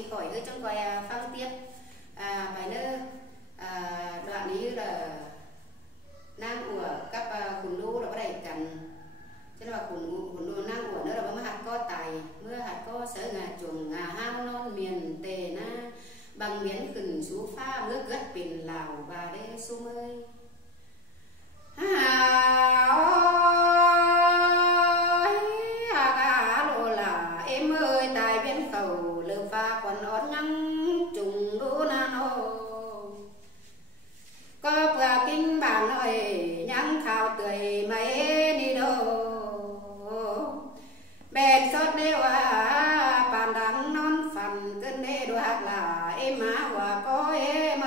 xin khỏi ở trong coi phăng tiếp bài nữa đoạn ý là nam của các khủng lũ là có đầy cằn chứ là khủng lũ nam của nữa là bấm hạt có tài mưa hạt có sở ngà chuồng ngà hang non miền tề na bằng miến khẩn sú pha mưa gất bình lào và đê sum ơi em ơi tài biến khẩu lơ pha còn ót nhăng trùng đô na nô có bữa kinh bản ơi nhăng thảo tươi mấy đi đâu bèn sót đeo bàn đắng non phần cơn đê đua hạt là em má hòa có em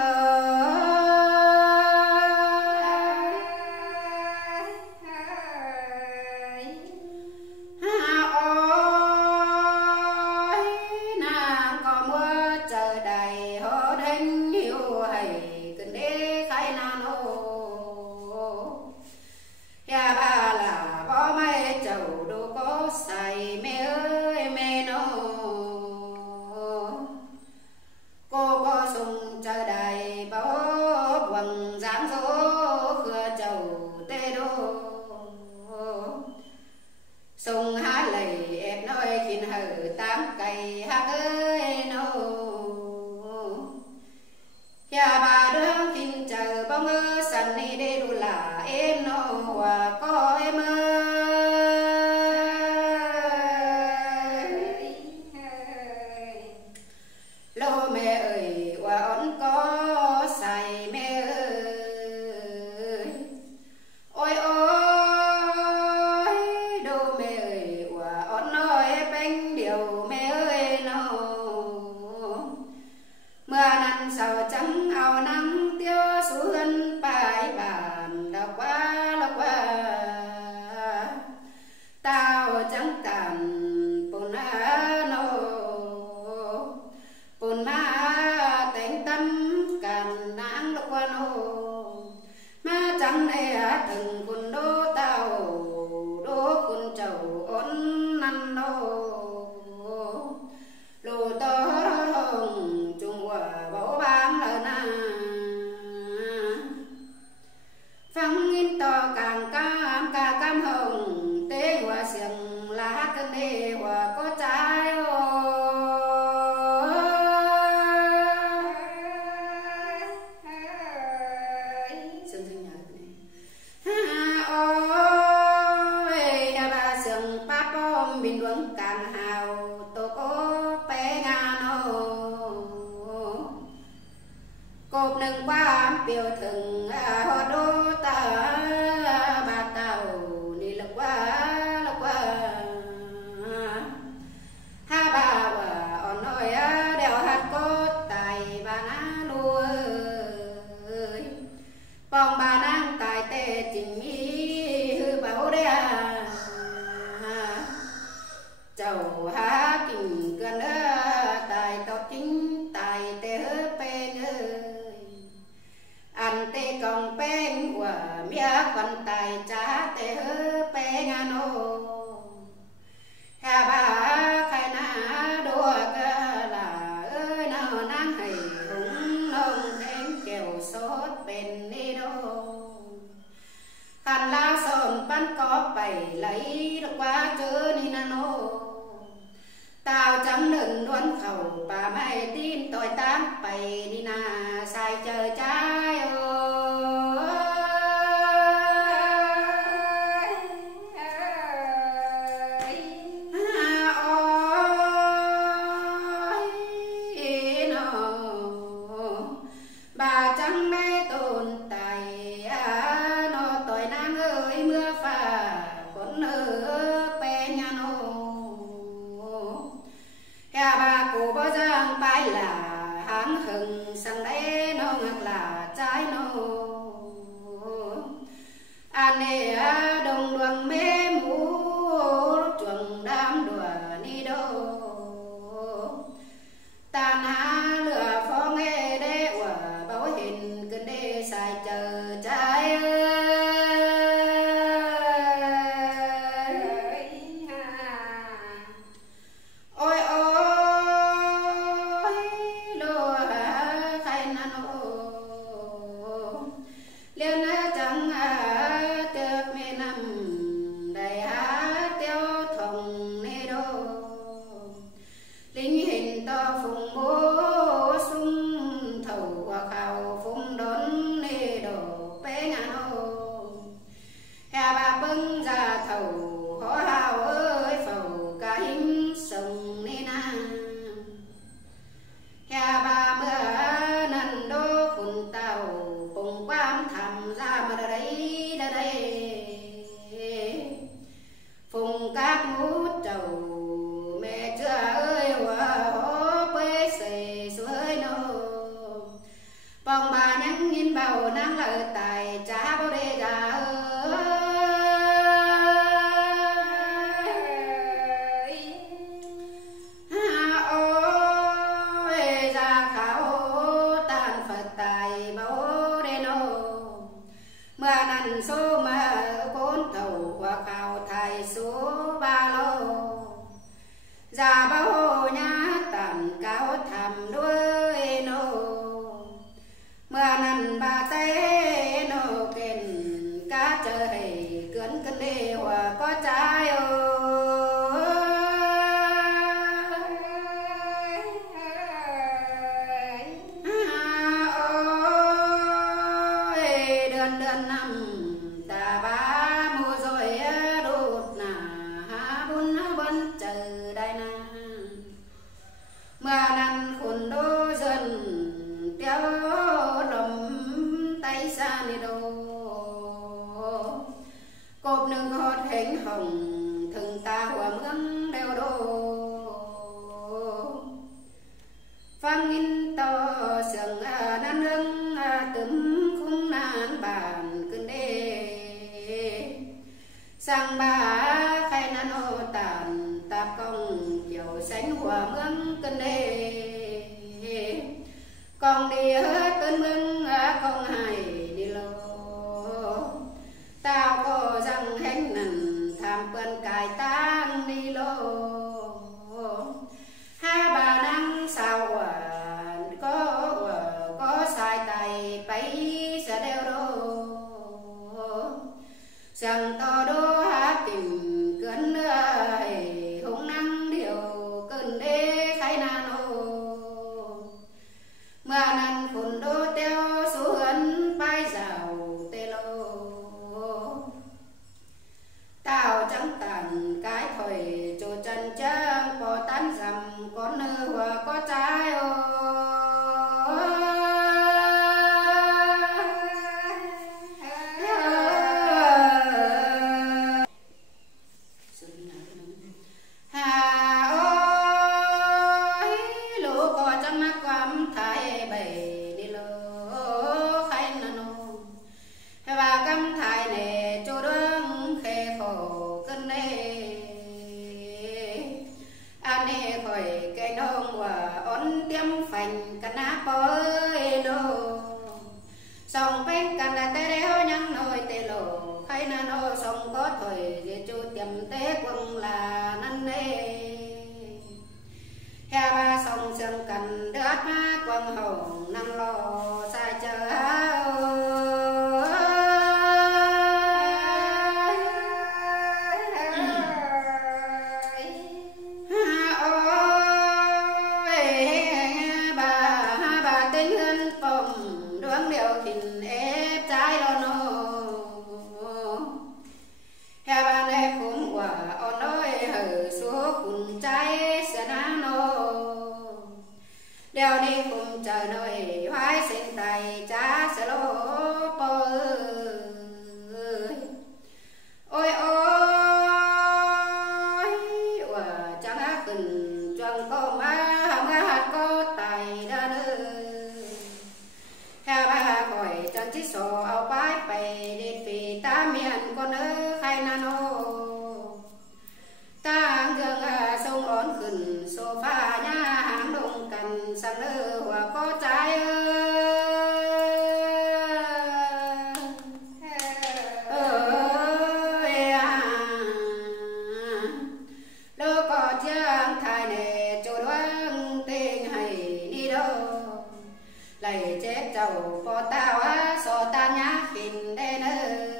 sông hát lầy ép nói khiến hở tám cây hát ơi nô nhà bà đứa khiến chờ bóng ơ sẵn đi đê đu là em nô và có em ơi lô mẹ ơi và ổn có xài mẹ ơi ôi ôi mưa nắng sầu trắng ao nắng tiêu xuân bài bàn đọc qua tao trắng tàn bồn nô bồn ma tánh tâm càn nắng lúc qua nô ma trắng này từng quân đô tao đô quân trầu ôn năn nô lô to hồng chung hòa bảo bám lần phăng in to càng cam hồng tế hòa xiềng là hát cơn đê hòa có trái ôi bà xiềng ba bom bình luận càng hào tô có bé nga nô cột nâng qua biểu thường họ đô ta bà tàu đi lộc qua ha bà và on nói đèo hạt cốt tài bà ná nuôi bong bà năng tài tê trình ý hư bảo đê chầu há kinh gần tài tọt chính tài tê hơ bên ơi ăn tê còn bên của mía còn tài trả tê hơ bên nô hà bà khai na đua cơ là ơi nào nang hay cũng nông thêm kẹo sốt bên đi đâu khăn la sồn ban có bảy lấy được qua chớ đi na nô tao chẳng đừng đoán khẩu bà mày tin tội tám bày đi na sai chờ trái bà chẳng mê tồn tại nó tội nang ơi mưa phà con ở bên nhà nô nhà bà cụ bao giang bài là háng hừng sang đấy nó ngạc là trái nô anh ấy đồng đoàn mê mũ chuồng đám đùa đi đâu tàn hạ lửa phó nghe đế quả báo hình cơn đê xài chờ trái ôi ôi năn số mà cốn thầu và khảo thai số ba lô già bao nhá tàn cao thầm đuôi nô mưa năn ba té nô kền cá trời cướn cơn đi hòa có trái đơn năm ta ba mua rồi đốt nà ha bún bún chờ đây na mưa năn khôn đô dân tiêu lầm tay xa đi đô cột nương hót hình hồng thường ta hòa mướn đeo đô phang in to sừng nan lưng tấm khung nan bàn cơn đê sang ba khai nan ô tàn tạp công chiều sánh hòa mướn cơn đê con đi hết cơn mướn không hài đi lô tao có răng hánh nần tham quân cài tang đi lô ha bà năng sao có sai tay bấy sẽ đeo đô rằng to đô hát tìm cơn hùng năng điều cơn đê khai nan ô mưa năn khôn đô teo số hấn bay rào tê lô tao trắng tàn cái thời chỗ chân trắng có tán rằm có nơ hòa có trái ô song bên cạnh là tê đeo nhang nồi tê lộ khai na nô song có thời để chu tiệm tế quân là năn nê he ba song sương cành đớt má quân hồng năng lo sai chờ đeo đi cùng chờ nơi hoái xin tay cha sẽ lô bơ ôi và chẳng hát tình chẳng có má hàm ngã hạt có tài đa nữ theo ba khỏi chẳng chỉ sổ áo bái bày đi vì ta miền con nữ khai nan ô ta gương sông ổn khẩn sofa nhà hàng đông cành sang nữ và có trái đâu có chương thai nè chỗ đoán tình hay đi đâu lấy chết trầu phò tao so ta nhá khinh đê nữ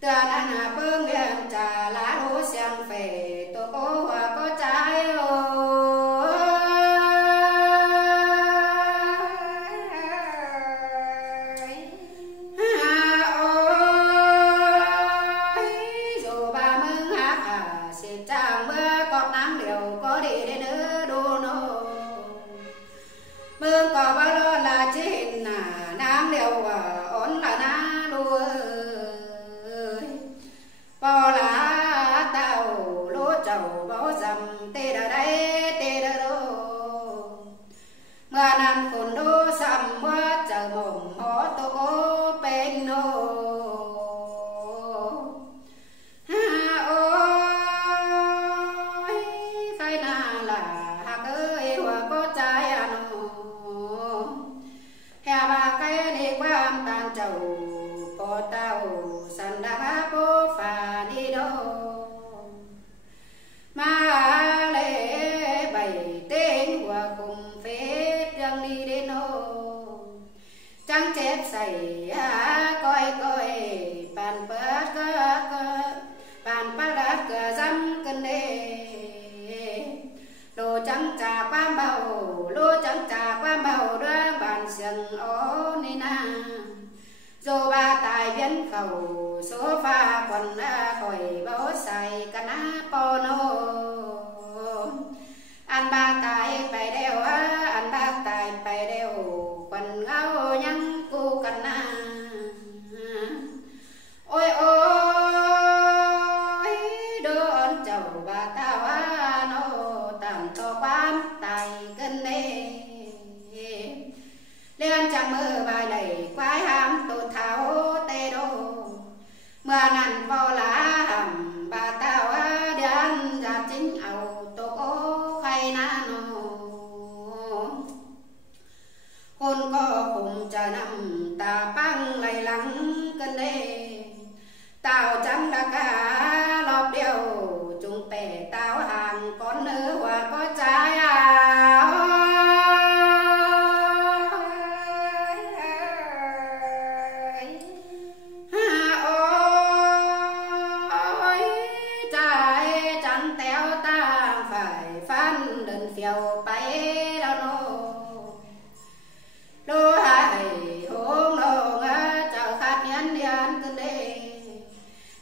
tựa ăn bưng miệng trà lá đỗ sang phê tô cố và có trái ô tàu sẵn đã bố phà đi đâu mà lễ bảy tên của cùng phết răng đi đến đâu trắng chép xảy coi coi bàn bát bàn bát đát cửa dăm cân đê đồ trắng trà qua bầu lúa trắng trà qua bầu đưa bàn sừng ó ni na dù ba tài biến khẩu số pha còn khỏi bó xài cả ná po nô ăn ba tài phải đeo ăn ba tài phải đeo quần ngao nhăn cu cần na ôi ôi đứa ơn chầu bà tao nó tạm cho quan tài cân nê lên chẳng mơ bài này quái ham tụt tháo tê đô mưa nằn vô lá hầm bà tao đi ăn ra chính ầu tô cố khay na nô hôn có cùng chờ nằm ta băng lầy lắng cân đê tao chăm đã cả lọp điều chúng bè tao hàng con nữ và có trái ôi trái trắng téo ta phải phan đần phiêu bay đâu lô hải hôm nô chờ khát nhắn đi ăn cân đê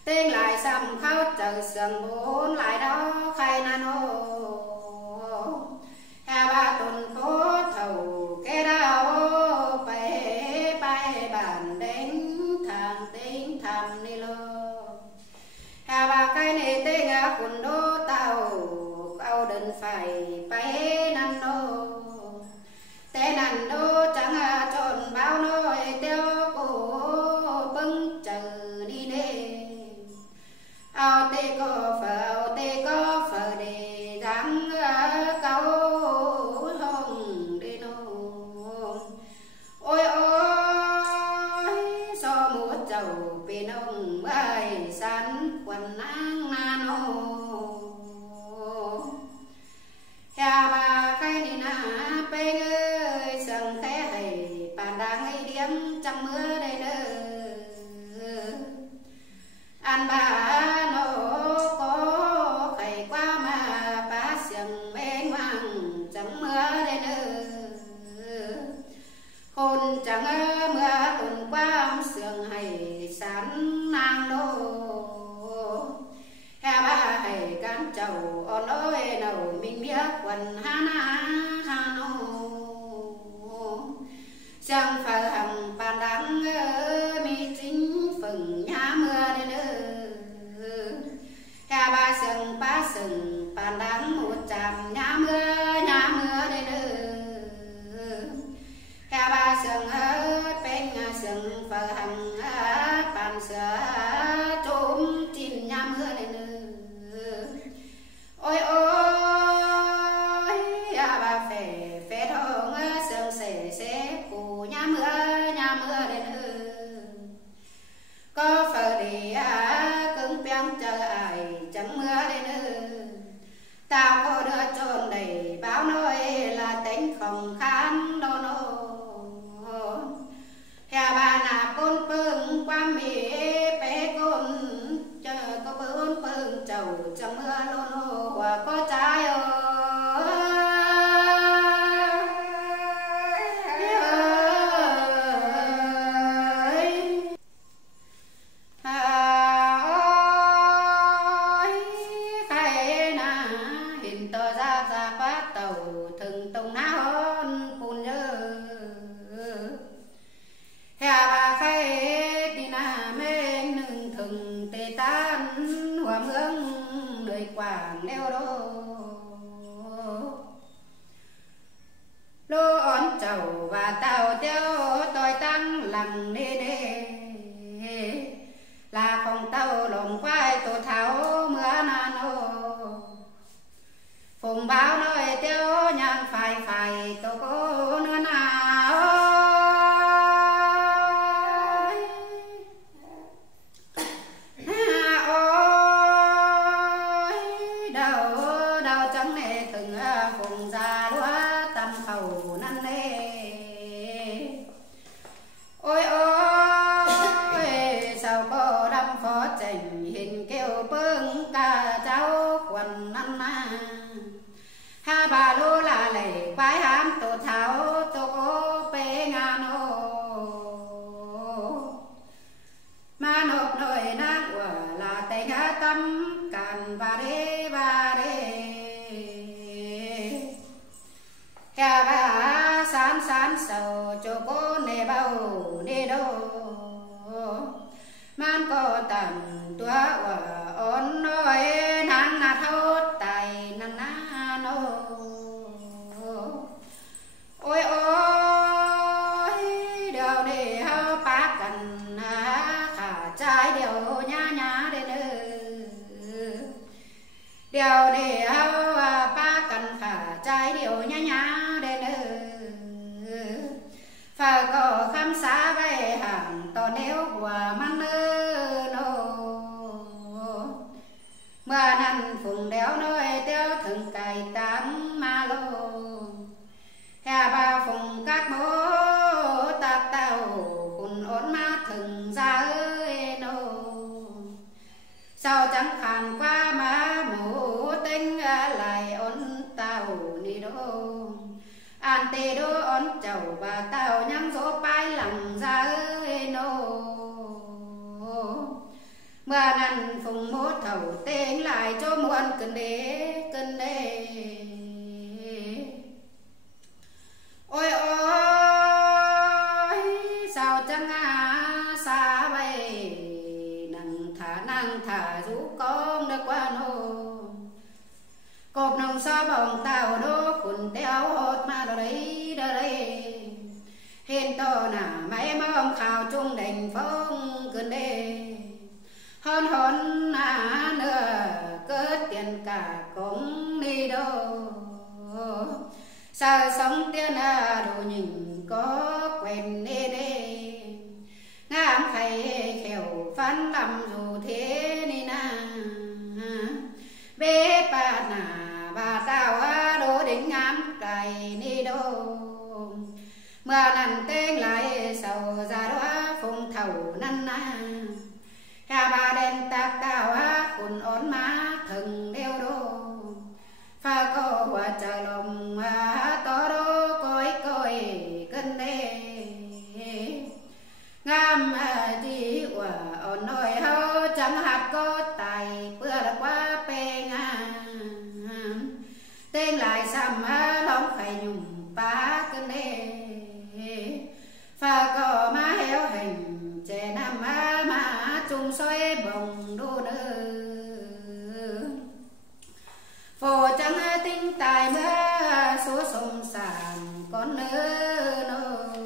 tên lại xăm khóc chờ sườn bốn lại đó khai na nô hà ba tuần phố thầu cái đau bay bay bàn đến thằng tính thầm đi lô hà ba cái này tên quần đô tàu ao đừng phải bay năn nô tên năn đô chẳng tròn bao nôi tiêu cổ bưng chờ đi đê ao tê có phở để dáng câu hồng đi nô ôi ôi so múa chầu bên ông bài sắn quần nang na nô hà bà cái đi na bên ơi sừng thế hay bàn đang ấy điếm trăng mưa đây nữa ăn bà nó có khẩy qua mà bà sừng bên hoàng chẳng mưa đây nữa hôn chẳng mưa tuần qua sườn hay sán nang đô hà ba hay can chầu on ơi nào mình biết quần ha nô chẳng phải hằng bàn đắng mi chính phần nhà mưa đây nữa hà ba sừng bàn đắng một chạm nhà mưa đây nữa hà ba sừng bên sừng phở hằng bàn sữa trốn chim nhà mưa đây nữa ôi ôi hà ba phê thong sừng xẻ cụ nhà mưa đây nữa có phở đi cứng bén chờ ai chẳng mưa đây nữa tao có đưa trôn đầy báo nói là tính không khán đâu nô hà bà nà côn pưng qua mì bé côn chờ có bướn pưng chầu chẳng mưa lô nô và có trái quảng leo lô ón chầu và tàu tiêu tôi tăng lằng nê nê là không tàu lồng quay tổ tháo mưa na nô phùng báo nói tiêu nhang phải tổ cô nữa nào sao có đâm phó trình hình kêu bưng cả cháu quần ăn na ha bà lô là lệ quái hám tổ tháo tổ cố bê ngàn ô mà nộp nồi nang của là tay ngã tâm càn bà đê cả bà san san sầu cho cô nề bao nề đâu man có tần tua và ôn nói nang nát hốt tài nang na nô ôi ôi điều này hao bác cần khả trái điều nhá nhá đến điều này hao bác cần khả trái điều nhá nhá đến phải có khám xá về hàng to nếu quả mang nô mà năn phùng đéo nói tiêu thường cài táng ma lô hà ba phùng các mô tạc tàu hùn ổn ma thường ra ơi nô sao chẳng khàn qua má mũ tinh lại ổn tàu ni đô an tê đô ổn chầu bà tàu nhắm số bay lặng ra ơi nô mà năn phùng mô thầu tên lại cho muôn cân đế ôi ôi sao chẳng xa bay năng thả rú con đã qua nô cột nồng so bồng tàu đô quần đeo hột mà đó đây hiện to nà máy mong khảo chung đành phong cơn đê hôn hôn nữa cất tiền cả cũng đi đâu sao sống tiền đồ nhìn có quen nê đê ngắm khay khéo phán làm dù thế ni na bế bà nà bà tao đố đến ngắm cày ni đâu mà nằm tên lại sầu ra đó phùng thầu năn na hà bà đen tạc tao quần ổn má thừng đeo đô pha cô quả trời lòng to đô coi cân đê ngam đi quả ổn nồi hao chẳng hạt có tài bữa đã qua bê nga tên lại xăm lóng khải nhung ba cân đê pha có má héo hình trẻ nam má chung xoay bồng đô nơ phổ chẳng tinh tài mưa số sông sàn con nơ nô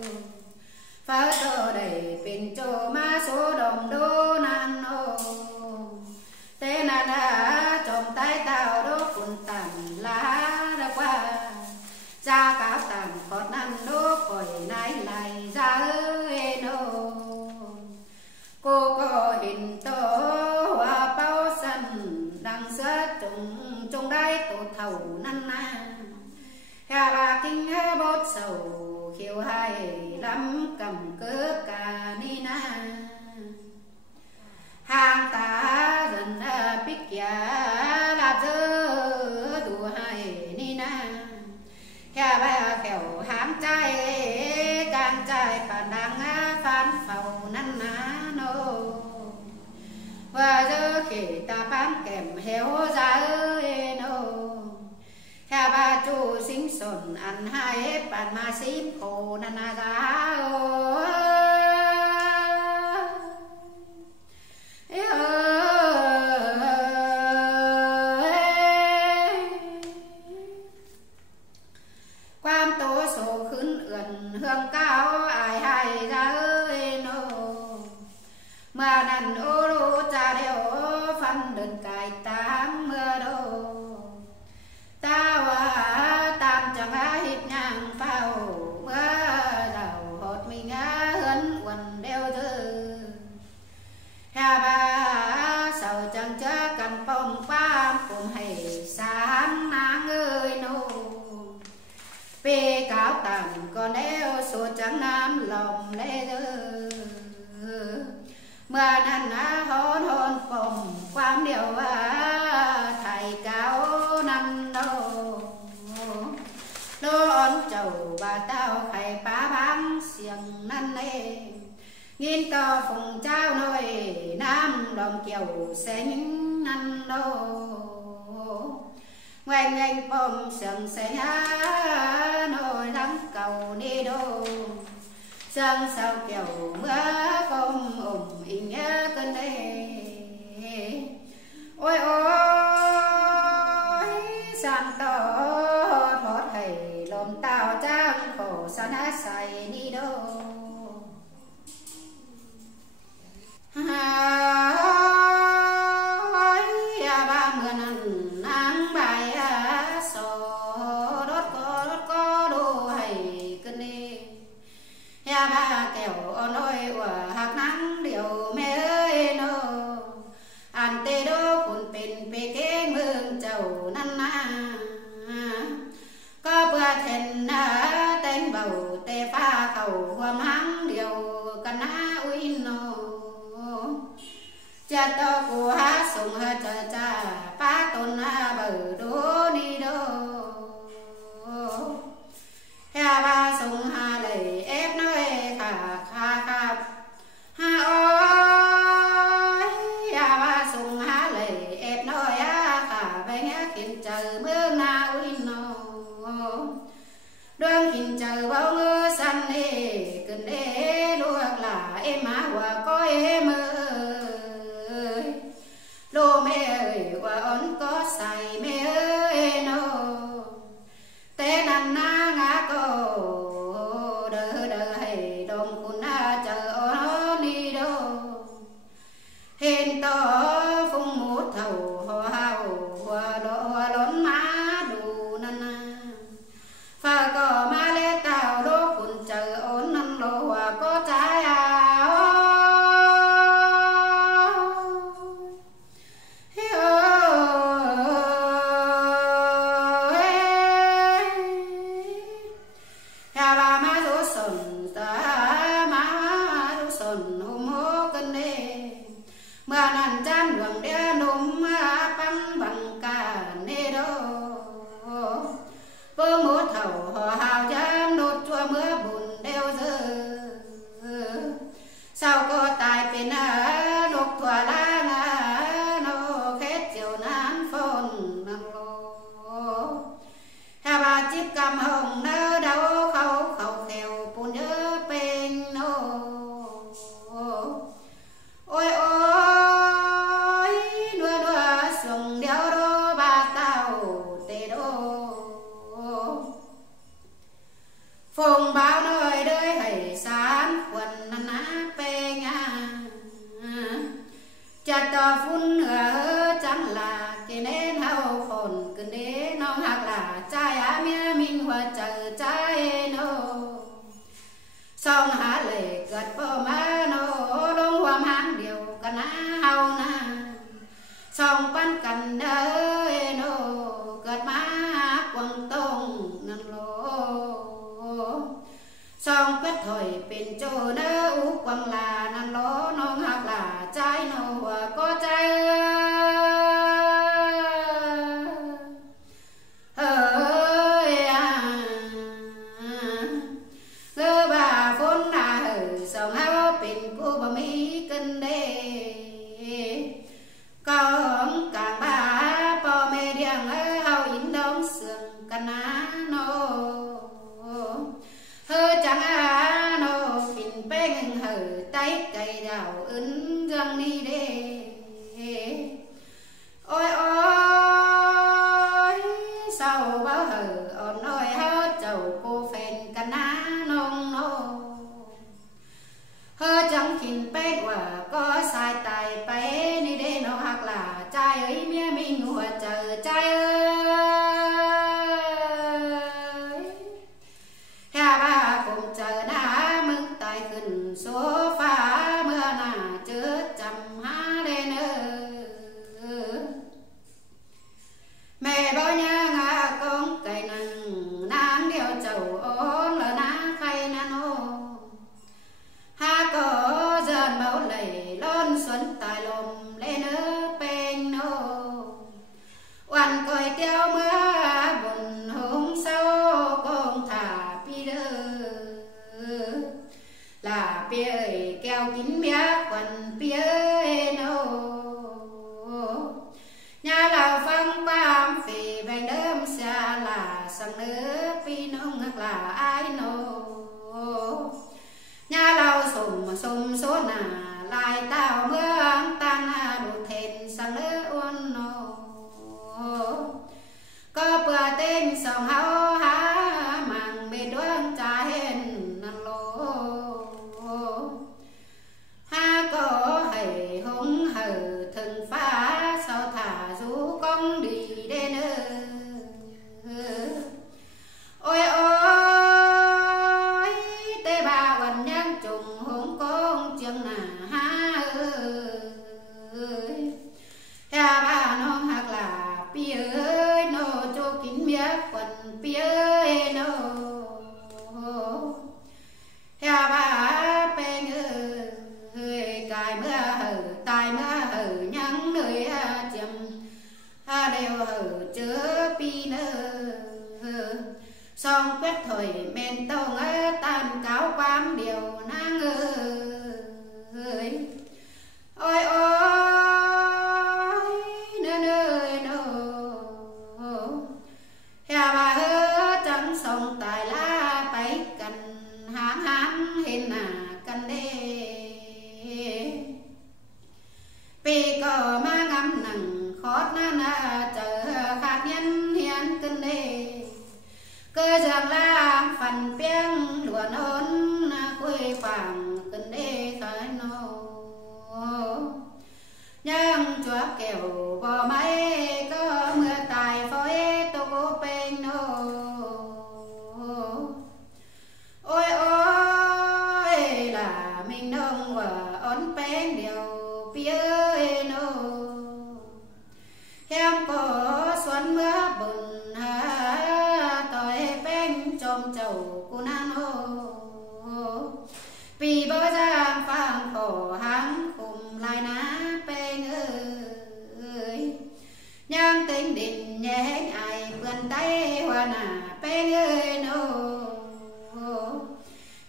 phá tô đầy pin chỗ má số đồng đô nan nô tên là trộm tay tao đô quần tàn lá đã qua ra cáo tàn còn ăn đô khỏi nái lại ra ơi nô cô có hình tố hoa bao sân đằng xưa trùng đáy tổ thầu năn na hà bà kinh bốt sầu khiêu hai lắm cầm cớ cả ni na hàng ta dần bích kia lạp dơ đùa hai ni na hà bà khéo hám trai càng trai phản đang phán phầu năn ná nô và dơ khỉ ta bán kèm héo ra ơi nô hà bà chú sinh sồn ăn hai bạn mà xím khổ năn na ra quan tố số khứ ẩn hương cao ai hay ra ơi nô mà nằn ô lô cha đeo phân đơn cài tám mưa đâu ta hòa tam chẳng hít nhang phao mưa đầu hột mình hấn quần đeo dư hà bà sầu chẳng chớ cần phong pam cùng hề sáng nắng ơi nô vì cáo tàn còn đeo số chẳng nam lòng lê dư mưa năn hôn hôn cùng quang điều thầy cao năm đâu đô ôn chầu bà tao thầy phá bám xiềng năn lê nghìn to phùng trao nôi nam đồng kiều xanh năn đâu ngoan ngoan bom sừng xanh nôi lắng cầu đi đô sân sao kiều mưa công in nhớ cơn đây ôi ôi sang to thoát thầy lồm tao trang khổ sao đã say đi đâu ba mưa nắng bài sổ đốt có đồ hay cơn đi ba kẹo nôi của hạt nắng điều mẹ ơi nô anh tê đô cuốn pin pe kế mương chầu năn có bữa thèn tên bầu tê pha khẩu hoa mắng điều cần uy nô cha to của hát sùng cha cha pa tôn bờ đô đi đô ha ba sùng ha lệ ép nói khà khà khà ha ôi ha ba sùng ha lệ ép nói khà bên khiến trời mưa na uy nô đoan khiến trời bao mưa xanh đi cần đế luộc là em má hòa coi em ơi lô mẹ ơi hòa ón có say mẹ ơi nô té nằm na ngã cô đỡ đỡ hay đồng kun na chờ ón đi đâu hên to phung mút thầu hoa hào hoa lón má đủ năn pha cò má lê tàu đô kun chờ ón năn lô hoa có trái sao có tài bên nộp thua la nô khét chiều nan phôn năn lô ha ba chiếc cam hồng nơ đâu khâu khâu khèo bùn nhớ bên nô ôi ôi nua nua sùng đeo đô ba tàu tê đô phùng bao nơi đời hay sáng quần năn pe nga chặt tò phun chẳng là cái nên hao phồn cứ đế nó hoặc là trai á mía minh hoa chờ trai nô song há lệ gật bơ má nô đông hoa mang điều cần hao na song pan cần ơi nô gật má quăng tông năn lô song kết thời bên chỗ nơ ú quăng là năn lô non hoặc là trai nô có trai ơi ngơ bà vốn là hử song hao bên cô bà mỹ cân đê con càng bà bò mê điang hao in đông sườn cân nô hơ chẳng nô phình bê ngừng hử tay lùm lên ở bên nô oan coi tiêu mưa buồn hôm sau con thả pi đơ là pi ơi keo kín miếc quần pi ơi nô nhà lào phong bám phì về đơm xa là sang nước pi nông ngạc là ai nô nhà lào sum số nà lại tao mương tan đủ thèn sang nước uốn nô có bữa tên sòng háo há màng bề đoan trà hên năn lô ha có hầy hung hờ thường phá sao thả rú con đi đến ôi ôi tê bà quần nhang trùng hung con chương nà ha ơi ha bà non hạc là pi ơi nô cho kín miếc quần pi ơi nô ha bà bên ơi cài mưa hở tai mưa hở nhắn nơi chìm đều hở chớ pi nơ song quyết thời men tông tan cáo quám điều nang ơi ôi ôi nơi nơi nô hà bà hơ trắng sông tài lá bay cần hán hán hình nà cần đê pi cờ ma ngắm nằng khót na chờ khát nhân hiền cân đê cơ giang la phần biếng luồn ôn quê quảng cân đê khái nô nhang chúa kẹo bò máy có mưa tài phối tô cô bên nô ôi ôi là mình nông và ón bên điều phía nô em có xuân mưa bùn hà tỏi bên trong chầu cô nan ô vì bơ giang phang khổ háng cùng lại ná bên ơi nhang tính định nhé ai vườn tay hoa nà bên ơi nô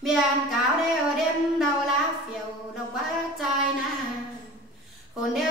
miền cáo đeo đêm đầu lá phiêu độc bát trai na hồn đeo